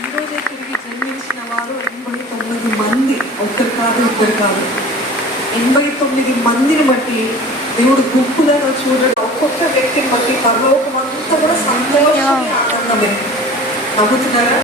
ఈరోజే తిరిగి జన్మించిన వారు 89 మంది, ఒక్కరు కాదు ఇద్దరు కాదు, 89 మందిని బట్టి దేవుడు గుంపులను చూడడం, ఒక్కొక్క వ్యక్తిని బట్టి పరలోకం అంతా కూడా సంతోషమే, ఆనందమే. నమ్ముతున్నారా?